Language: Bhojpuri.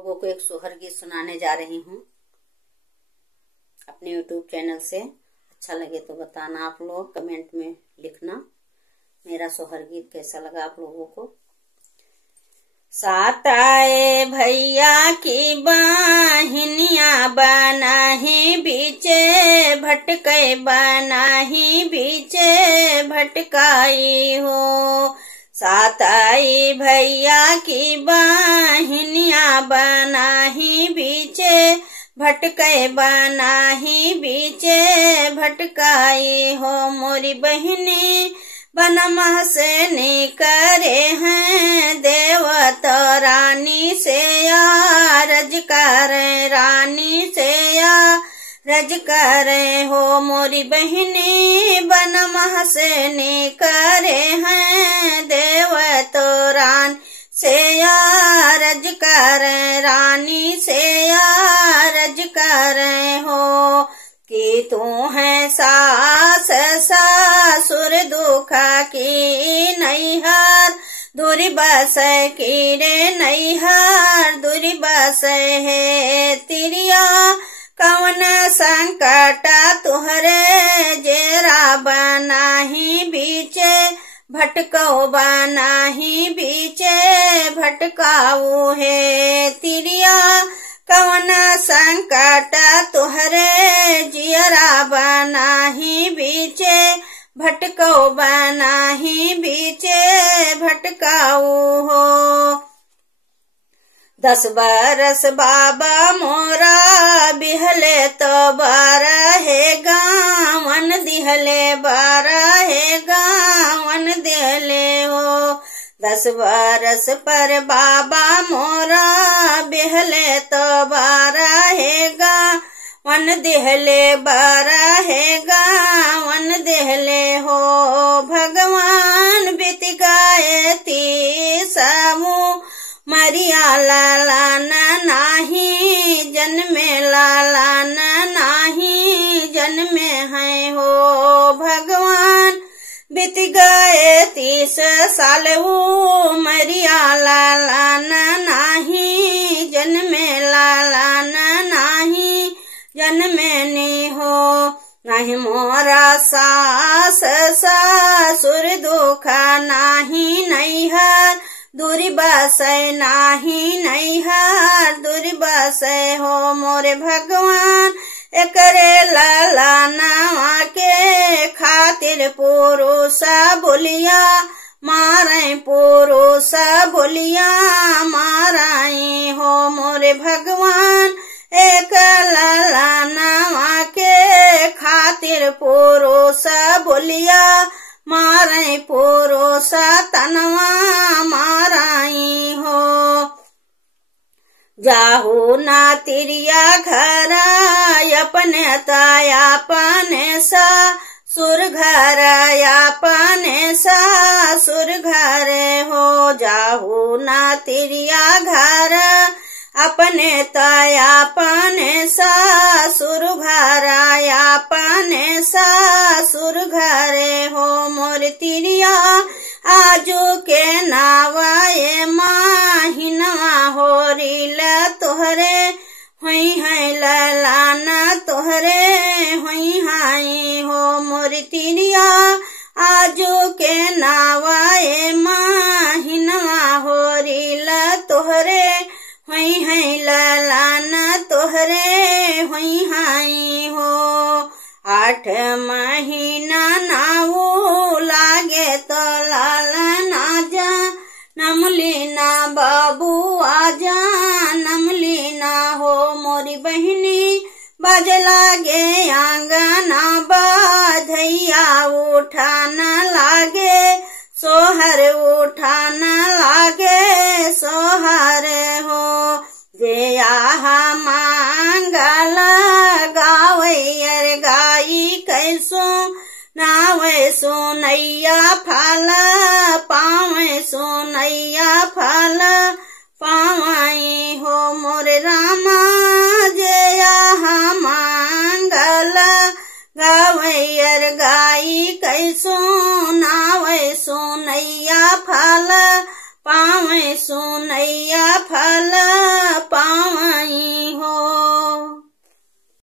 लोगों को एक सोहर गीत सुनाने जा रही हूँ अपने YouTube चैनल से। अच्छा लगे तो बताना, आप लोग कमेंट में लिखना मेरा सोहर गीत कैसा लगा आप लोगों को। साताए भैया की बाहिनिया बनाही बीचे भटके बनाही बीचे भटकाई हो। साताई भैया की बाहिनिया बनाही बीचे भटके बनाही बीचे भटकाई हो। मोरी बहिनी बनमह से करे हैं देवत रानी से या रज करे रानी से या रज करे हो। मोरी बहिनी बनमह से करे हैं देवत रानी से या रज करे रानी से या रज करे हो। कि तू है सास ससुर दुख की नैहर दूरी बस की रे नैहर दूरी बस है तिरिया कौन संकट तुहरे जेरा बनाही बीचे भटको बनाही बीचे भटकाऊ है तिरिया कौन संकट तुहरे जियरा बनाही बीचे भटको बनाही बीचे भटकाऊ हो। 10 बरस बाबा मोरा बिहले तो बारहे गावन दिहले बारहे गावन दिहले हो। 10 बरस पर बाबा मोरा बिहले तो बारहे गावन दिहले बारहे गावन दिहले हो। भगवान बीत गाए ती समूह मरिया लालान नाही जन्मे लालान नाही जन्मे है हो। भगवान बीत गए 30 साल वो मरिया लालान नाही जन्मे लालान नाही जन्मे नी हो। नाही मोरा सास ससुर दुख नाही नैहर दूरी बस नाही नैहर दूरी बस हो। मोरे भगवान एकरे लाला नावा के खातिर पुरुष बोलिया मारे पुरुष बोलिया माराई हो। मोरे भगवान एक लाला नावा के खातिर पुरुष बोलिया मारे पुरुष तनवा माराई हो। जाहू ना तिरिया घर अपने ताया अपने सा सुर घर अपने सा सुर घर हो। जाहू ना तिरिया घर अपने ताया अपने सा सुर घर अपने सा सुर घर हो। मोर तिरिया आजू के नावाए माहिनवा हो रील तोहरे हुई है ललाना तोहरे हुई हाई हो। मोर तिरिया आजू के नावाए माहिनवा हो रील तोहरे हुई है ललाना तोहरे हुई हाई हो। 8 महीना नाऊ लागे तो लालना जा नमलीना बाबू आजा नमलीना हो। मोरी बहिनी बाज लागे आंगना बाधैया उठाना लागे सोहर उठाना लागे सोहर हो।